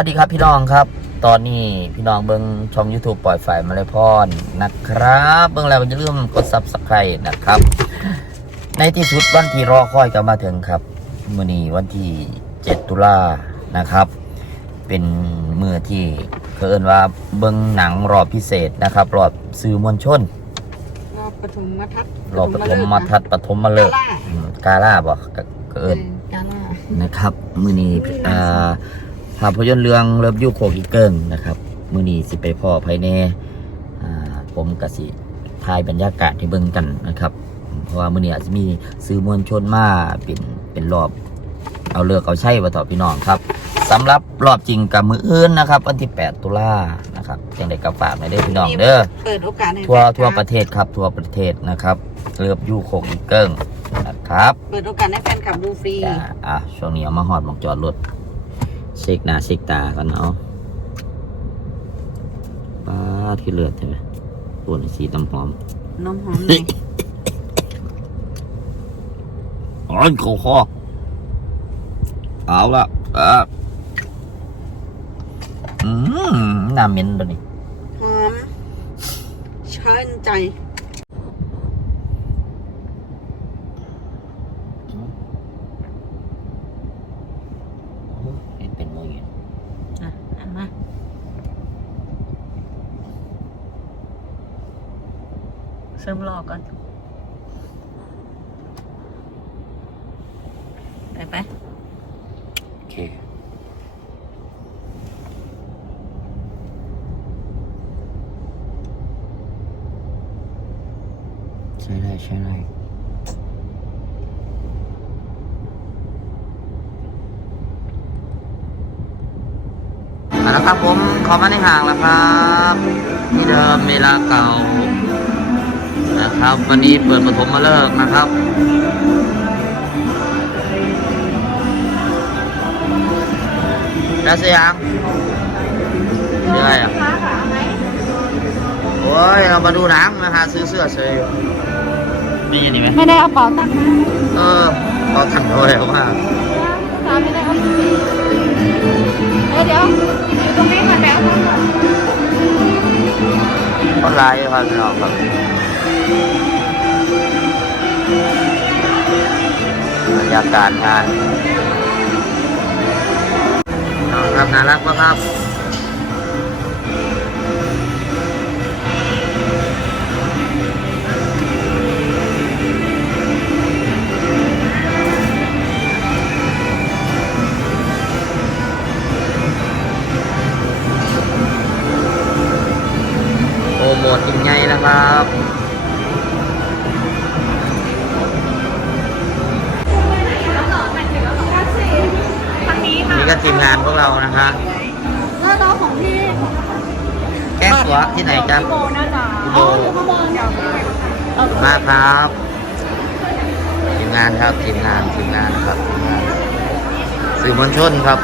วัสดีครับพี่น้องครับ ตอนนี้พี่น้องเบิ้งช่อง YouTube ปล่อยฝ่ายมาเลยพรนะครับ เบิ้งแล้วอย่าลืมกด Subscribe นะครับ ในที่สุดวันที่รอคอยก็มาถึงครับมื่อนี้วันที่7ตุลานะครับ เป็นมือที่เคินว่าเบิ้งหนังรอบพิเศษนะครับ รอบสื่อมวลชน รอบปฐมทัศน์รอบปฐมมาทัดปฐมมาเลิกษ์อืมกาล่าบอกก็เอินกาล่านะครับ มือนี้อ่า ภาพยนตร์เรื่องเลิฟยูโคกิเกิงนะครับ มือนี้สิไปพ่อภายในอ่าผมกสิทายบรรยากาศให้เบิ่งกันนะครับ เพราะว่ามือนี้อาจจะมีสื่อมวลชนมาเป็นเป็นรอบเอาเลือกเอาใช่มาต่อพี่น้องครับสำหรับรอบจริงกับมืออื่นนะครับวันที่ 8 ตุลานะครับยังได้กับฝากไม่ได้อพี่น้องเด้อเปิดโอกาสให้ทั่วแฟนคลับทั่วประเทศครับทั่วประเทศนะครับเลือบยูโคกิเกิงนะครับ เปิดโอกาสให้แฟนคลับดูฟรีจ้าอะช่วงนี้เอามาหอดหมองจอดรถ เช็คหน้าเช็คตากันเอาป้าดที่เลือดใช่ไหมตัวนี้สีตำหอมนมหอมหน่อยอ๋อนคอคอเอาละอะอืมน้ำเหม็นปะนี่หอมเชิญใจ เห็นเป็นโมย อะอันมา เสริมรอก่อน ไปไปโอเคใช่ได้ใช่ได้เอาละครับผมขอมาในห่างแล้วครับ ที่เดิมเวลาเก่า นะครับ วันนี้เปิดปฐมมาเลิกษ์นะครับ แล้วเสียงเสียอะไรอะโอ้ยเรามาดูหนังมาหาซื้อเสื้อเฉยอยู่นี่ยังนี่ไหมไม่ได้เอาเป๋าตังค์มาเออเราถังโดยว่าตาไม่ได้เอาเอ้ยเดี๋ยวอยู่ตรงนี้ค่ะแป๊บก็ไลน์ครับพี่น้องครับ บรรยากาศงานน้องครับน่ารักปะครับ มากครับทีมงานครับทีมงานทีมงานครับทีมงานสื่อมวลชนครับ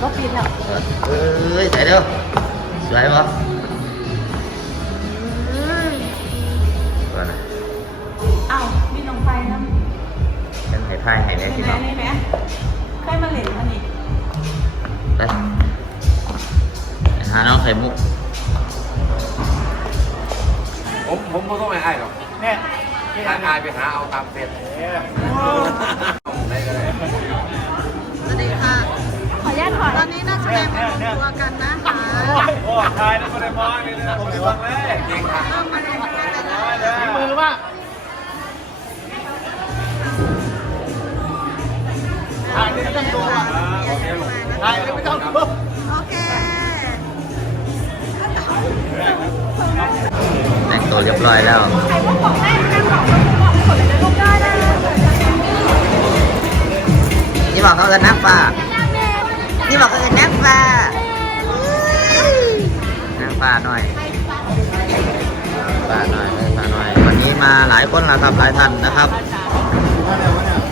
ก็ปิดแล้วเอ้ยใส่เด้อสวยปะก่อนนะอ้าวนี่ลงไปนะฉันให้ทายให้ได้นี่ไหมน้องนี่ไหมใครมาเหล่นมันอีกไปหาน้องไข่มุก ผมผมไม่ต้องไปอ้ายหรอกเนี่ยถ้าอายไปหาเอาตามเฟซได้ก็ได้สวัสดีค่ะ ขออนุญาตขอตอนนี้นักแสดงมารวมตัวกันนะคะโอ้ทายแล้วก็ได้มองเลยนะผมจะฟังเลยจริงค่ะเริ่มมารวมตัวกันแล้วมือว่าถ่ายไม่ต้องตัวทายไม่ต้องโอเค แต่งตัวเรียบร้อยแล้วนี่บอกเขาเอินนักป่านี่บอกเขาเอินนักป่านักป่าหน่อยป่าหน่อยป่าหน่อย วันนี้มาหลายคนแล้วครับหลายท่านนะครับ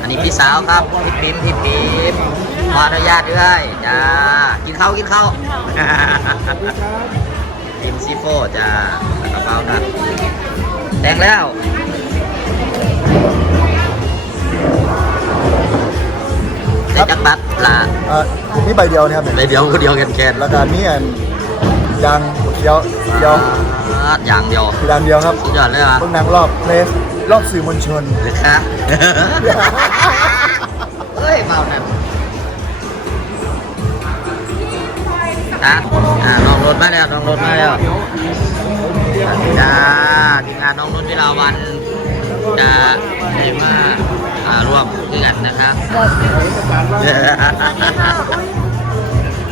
อันนี้พี่สาวครับพี่ปิ๊มพี่ปิ๊มขออนุญาตด้วยจ้ากินข้าวกินข้าว ทีมซีโฟจ้ากระเป๋านัดแต่งแล้วได้จักบัตรละเอ่อผมมีใบเดียวนะครับเลยเดียวเดียวกันแค่แล้วก็มีอันยางเขียวเขียวอย่างเดียวสีดำเดียวครับสุดยอดเลยอะเพิ่งนั่งรอบเพลสรอบสื่อมวลชนเลยครับเฮ้ยเมานั่นนะอ่าลอง รถมาแล้วลองรถมาแล้วสวัสดีจ้าทีมงานน้องนุ่นวิลาวันจะได้มาอ่าร่วมด้วยกันนะครับ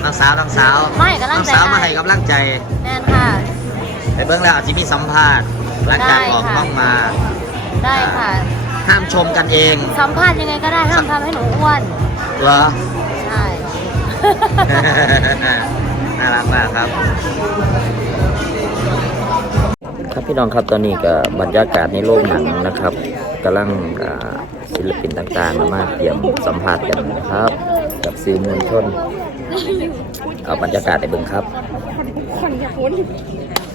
น้องสาวน้องสาวไม่กำลัน้งองใจสาวมาได้ให้กำลังใจแน่นค่ะไปเบื้องแล้วอาจจะมีสัมภาษณ์หลังจากได้ออกค่ะห้องมา ได้ค่ะ ห้ามชมกันเอง สัมภาษณ์ยังไงก็ได้ห้ามทำให้หนูอ้วนเหรอ ใช่ น่ารักมากครับ ครับพี่น้องครับตอนนี้ก็บรรยากาศในโลกหนังนะครับกำลังอ่าศิลปินต่างๆ มาเตรียมสัมภาษณ์กันนะครับ กับสื่อมวลชนเอาบรรยากาศไปเบิ่งครับ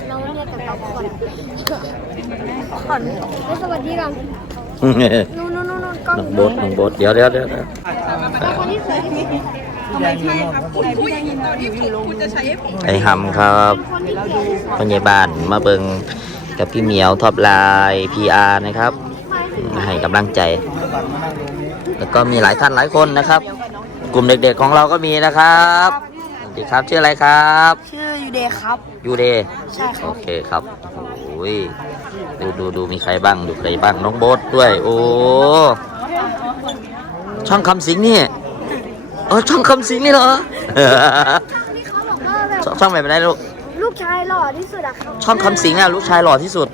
เราเรียกกันเราขอนขอนสวัสดีกันนู่นนู่นนู่นกล้องน้องโบดน้องโบดเดี๋ยวเดี๋ยวเดี๋ยวคนที่สวยที่สุด ไอหำครับพยาบาลมาเบิงกับพี่เหมียวท็อปไลน์พีอาร์นะครับ ให้กำลังใจ แล้วก็มีหลายท่านหลายคนนะครับ กลุ่มเด็กๆของเราก็มีนะครับสวัสดีครับชื่ออะไรครับ ชื่อยูเดย์ครับยูเดย์ใช่ครัโอบเคครับโอ้ยดูดูดูมีใครบ้างดูใครบ้างน้องโบ๊ทด้วย โอ้ช่องคำสิงนี่ เออช่องคำสิงนี่เหรอที่เขาบอกว่าแบบช่องช่องแบบไหนลูก ลูกชายหล่อที่สุดอะครับช่องคำสิงอะลูกชายหล่อที่สุด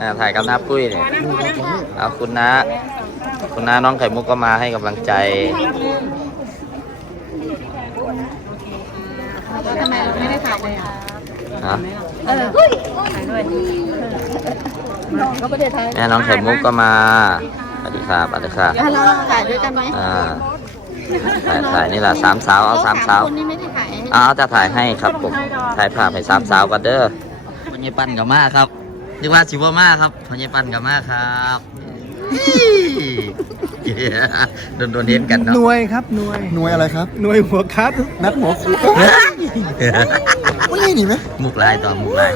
อ่าถ่ายกับน้าปุ้ยเนี่ยเอาคุณน้าคุณน้าน้องไข่มุกก็มาให้กำลังใจทำไมเราไม่ได้ถ่ายเลยอะนะเออเฮ้ยถ่ายด้วยน้องก็ประเทศไทยแม่น้องไข่มุกก็มา สวัสดีครับสวัสดีครับเราถ่ายด้วยกันไหมอ่าถ่ายถ่ายนี่แหละสามสาวเอาสามสาวคนนี้ไม่ได้ถ่ายเอาจะถ่ายให้ครับผมถ่ายภาพให้สามสาวกันเด้อพญปั้นกับมาครับนึกว่าชิวามาครับพญปั้นกับมาครับโดนโดนเห็นกันเนาะหน่วยครับหน่วยหน่วยอะไรครับหน่วยหัวคัดนักหมอครูไม่ใช่หนีไหมมุกลายต่อมุกลาย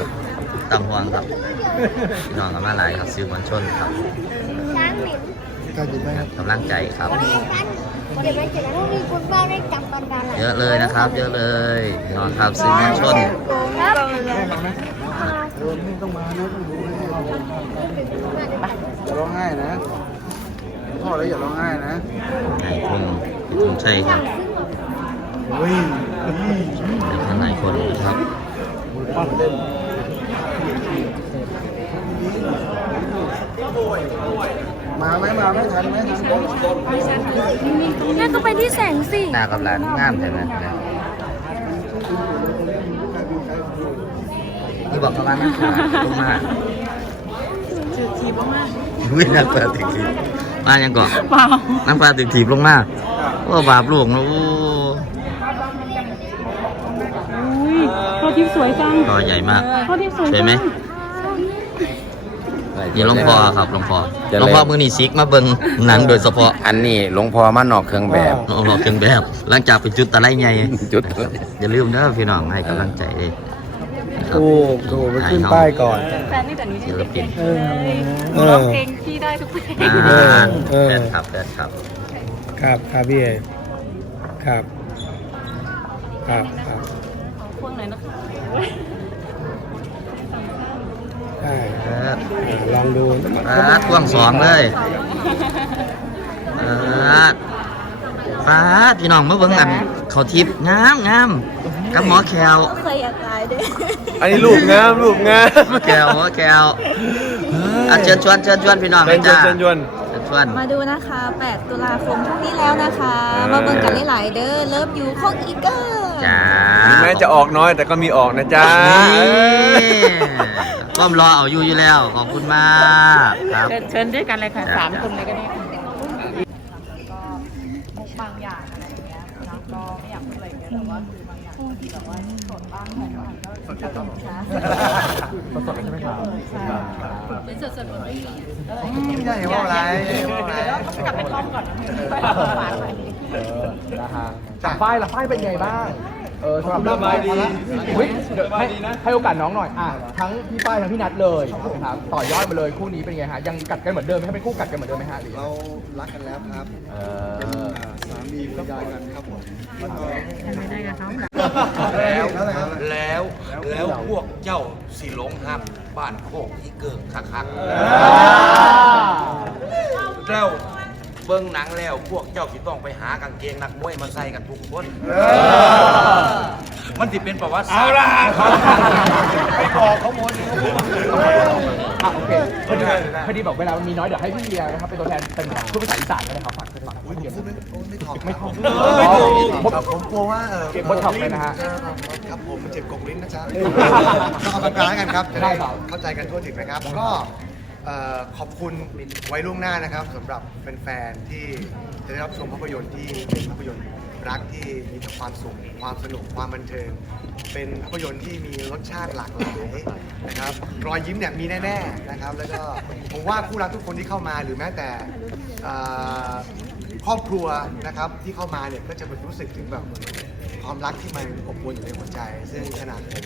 ต้องห่วงครับพี่น้องกับมาหลายครับซื้อมวลชนครับช้างหมิ่น กาหยิบไหมครับกำลังใจครับเก็บไว้เก็บไว้ถ้ามีคุณพ่อได้จับตอนการเยอะเลยนะครับ เยอะเลยนองครับซื้อมวลชนครับอย่าร้องไห้นะพ่อแล้วอย่าร้องไห้นะนายพงศ์พี่ธงชัยครับเฮ้ยเด็กท่านนายคนครับ มาไหมมาไหมทันไหมทันไหมแม่ก็ไปที่แสงสิหน้ากับหลานงามใช่ไหมนี่บอกเขาว่าน้ำปลาลงมาถือทีบลงมาวิ่งน้ำปลาถึงทีมายังก่อนเปล่าน้ำปลาถึงทีบลงมาโอ้บาปลูกนะโอ้ยข้าวทิพย์สวยจังต่อใหญ่มากข้าวทิพย์สวยไหม นี่หลวงพ่อครับหลวงพ่อหลวงพ่อมือนี่ซิกมาเบิ่งหนังโดยเฉพาะอันนี้หลวงพ่อมานอกเครื่องแบบน้องบอกเครื่องแบบ หลังจากไปจุดตะไลใหญ่จุดอย่าลืมนะพี่น้องให้กำลังใจนะครับถูกถูกไปขึ้นป้ายก่อนแฟนนี่แต่หนูศิลปินเออหนูร้องเพลงพี่ได้ทุกเพลงอ่าเออแฟนคลับแฟนคลับ ครับครับพี่เอครับ ครับครับพวงไหนอยนะคะได้เอออ่าลองดูปาดพ่วงสองเลยปาดปาดพี่น้องมาเบิ่งกันเขาทิพย์งามงามกับหมอแควเคยอยากตายด้วยอันนี้ลูกงามลูกงามหมอแควหมอแควอะเชิญชวนเชิญชวนพี่น้องเชิญชวนจ้าเชิญชวนเชิญชวนมาดูนะคะ 8 ตุลาคมพรุ่งนี้แล้วนะคะ มาเบิ่งกันหลายๆเด้อ เลิฟยูของอีเกอร์ จ้าถึงแม้จะออกน้อยแต่ก็มีออกนะจ๊ะนี่ก้มรอเอาอยู่อยู่แล้ว ขอบคุณมากครับ เชิญเชิญด้วยกันเลยค่ะจ้ะสามคนเลยก็ได้อเป็นสดๆไม่มีไม่ได้เห็นว่าอะไรเห็นว่าอะไรกลับไปกล้องก่อนหวานไปนะฮะ จากฝ้ายละฝ้ายเป็นไงบ้าง เออสำหรับเรื่องฝ้ายละเฮ้ยเดี๋ยวให้ให้โอกาสน้องหน่อย อะ ทั้งพี่ฝ้ายทั้งพี่นัทเลยนะครับต่อยอดมาเลยคู่นี้เป็นไงฮะ ยังกัดกันเหมือนเดิมไหมฮะเป็นคู่กัดกันเหมือนเดิมไหมฮะหรือเรารักกันแล้วครับเอเป็นออ่าสามีภรรยากันครับผมแล้วก็ไม่ได้กับเขาแล้วแล้วแล้วพวกเจ้าสิหลงหักบ้านโคกที่เกิงคักๆแล้ว เบิ่งหนังแล้วพวกเจ้าสิต้องไปหากางเกงนักมวยมาใส่กันทุกคนมันสิเป็นประวัติศาสตร์เอาล่ะไปบอกเขาหมดอะโอเคพอดีพอดีบอกเวลามันมีน้อยเดี๋ยวให้พี่เลียนะครับเป็นตัวแทนเป็นพูดภาษาอีสานก็ได้ครับฝากฝากอุ๊ยพี่ผมเลียพูดไม่โอ้ไม่ถอดไม่ท่องผมผมกลัวว่าเออเก็บบนท็อปเลยนะฮะครับผมมันเจ็บกกลิ้นนะจ๊ะก็เอากลางๆกันครับจะได้ได้ครับเข้าใจกันทั่วถึงนะครับก็ เอ่อขอบคุณไว้ล่วงหน้านะครับสำหรับแฟนๆที่จะได้รับชมภาพยนตร์ที่เป็นภาพยนตร์รักที่มีความสุขความสนุกความบันเทิง เป็นภาพยนตร์ที่มีรสชาติหลากหลายนะครับรอยยิ้มเนี่ยมีแน่ๆนะครับ แล้วก็ผมว่าคู่รักทุกคนที่เข้ามาหรือแม้แต่เอ่อครอบครัวนะครับที่เข้ามาเนี่ยก็จะรู้สึกถึงแบบความรักที่มันอบอวลอยู่ในหัวใจ ซึ่งขนาดผม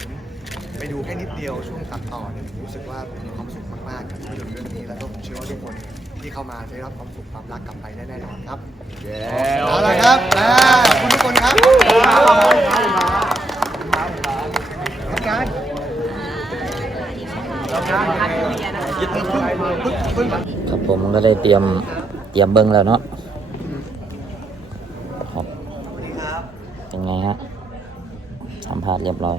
ไปดูแค่นิดเดียวช่วงตัดต่อเนี่ยผมรู้สึกว่ามีความสุขมากๆกับภาพยนตร์เรื่องนี้แล้วก็ผมเชื่อว่าทุกคนที่เข้ามาจะได้รับความสุขความรักกลับไปแน่ๆนอนครับเอาละครับอ่าขอบคุณทุกคนครับทำการครับผมก็ได้เตรียมเตรียมเบิ้งแล้วเนาะครับเป็นไงฮะสัมภาษณ์เรียบร้อย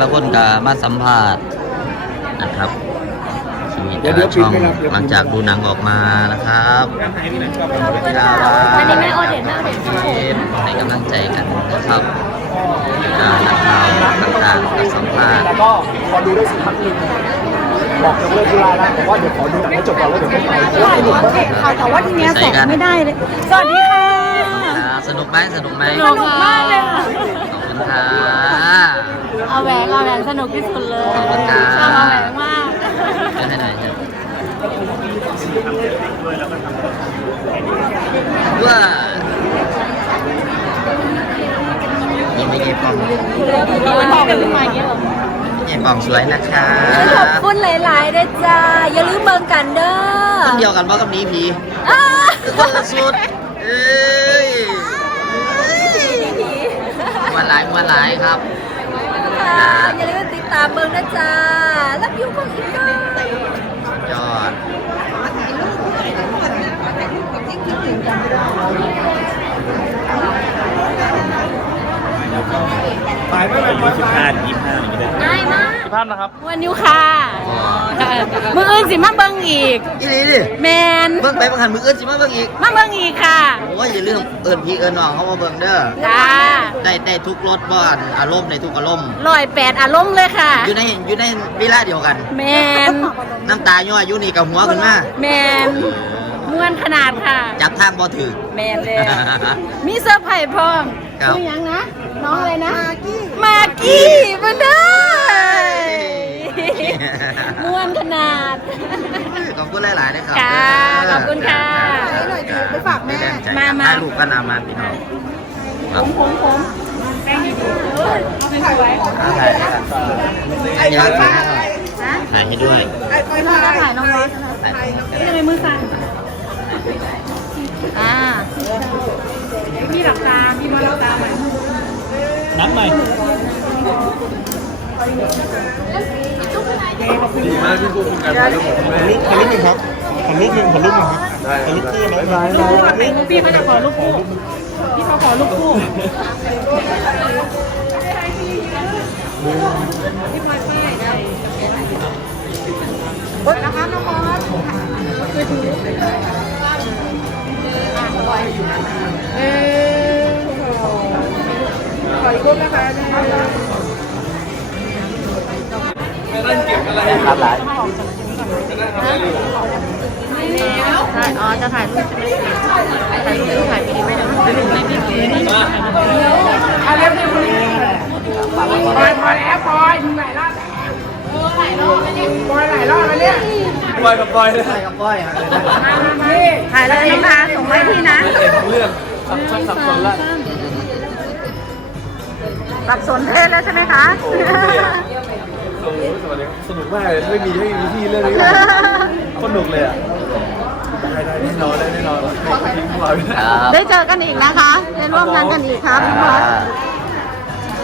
ละคนก็มาสัมภาษณ์นะครับที่แต่ละช่องหลังจากดูหนังออกมานะครับดาราอันนี้ไม่โอเดนไม่โอเดนทีมให้กำลังใจกันนะครับการนักข่าวต่างๆก็สัมภาษณ์แล้วก็พอดูได้สักพักหนึงบอกยกเลิกธุระแล้วผมว่าเดี๋ยวขอดูหนังให้จบก่อนแล้วเดี๋ยวไม่ไปเพราะว่าสนุกมากค่ะแต่ว่าทีเนี้ยใส่กันไม่ได้เลยสวัสดีค่ะอ่าสนุกไหมสนุกไหมสนุกมากเลย ค่ะขอบคุณค่ะ เอาแหวนเอาแหวนสนุกที่สุดเลยขอบคุณครับ ชอบเอาแหวนมากช่วยให้หน่อยครับว่ายังไม่เก็บกล่องเราเป็นที่ขึ้นมาอย่างเงี้ยเหรอเก็บกล่องสวยนะคะขอบคุณหลายๆด้วยจ้าอย่าลืมเบิ่งกันเด้อคนเดียวกันว่ากับนี้ผีอ้า คนละสุดเอ้ย มวนหลายมวนหลายครับค่ะอย่าลืมติดตามเบิ่งนะจ้ารับยูของอีกเด้อสุดยอดง่ายมากวันนิวค่ะมืออื่นสิมาเบิ่งอีก อีหลีดิแมนเบิ่งไปเบิ่งหันมือเอิ้นสิมาเบิ่งอีกมาเบิ่งอีกค่ะ โอ้ยอย่าลืมเอิ้นพี่เอิ้นน้องเขามาเบิ่งเด้อจ้าได้ได้ทุกรสบ้านอารมณ์ในทุกอารมณ์ลอยแปดอารมณ์เลยค่ะอยู่ในอยู่ในเวลาเดียวกัน แมนน้ำตาย่อยอยู่นี่กับหัวขึ้นมาแมนม่วนขนาดค่ะ จับทางบ่ถือแมนเลยมีเซอร์ไพรส์พร้อมครับชื่อยังนะ น้องอะไรนะ มากกี้มากกี้มาได้ ม่วนขนาด ขอบคุณหลายๆนะครับค่ะขอบคุณค่ะไปฝากแม่มามาถ่ายรูปกันเอามาพี่น้องครับผมผมแป้งดีๆเอาไปสวยถ่ายด้วยกันถ่ายให้ด้วยถ่ายให้ด้วยถ่ายน้องรถถ่ายให้ด้วยยังไงมือสั่นอ่าพี่หลับตาพี่มาหลับตาใหม่นัดใหม่ ดีมากที่พูดกันถ่ายรูปกับแม่ขอรูปหนึ่งครับขอรูปหนึ่งขอรูปหนึ่งครับขอรูปคู่นะลูกคู่มาเป็นพี่เขาขอลูกคู่พี่เขาขอลูกคู่พี่พลอยป้ายได้นะคะน้องมอสเออขออีกรูปนะคะ ครับหลายถ่ายอ๋อ จะถ่ายรูปถ่ายรูปถ่ายวิดีโอไม่ได้ไม่ได้ไม่ได้เอาเร็วเร็วปล่อยปล่อยแอปปล่อยถึงไหนรอบปล่อยหลายรอบแล้วเนี่ยปล่อยกับปล่อยเลยถ่ายแล้วนะคะส่งไว้ที่นะเรื่องสับสับสนละสับสนเพศแล้วใช่ไหมคะ โอ้โหสวัสดีครับสนุกมากเลยไม่มีไม่มีที่เรื่องนี้สนุกเลยอะได้ได้แน่นอนได้แน่นอนทิ้งพวกเราด้วยครับได้เจอกันอีกนะคะได้ร่วมงานกันอีกครับพี่บอส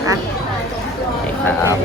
ครับ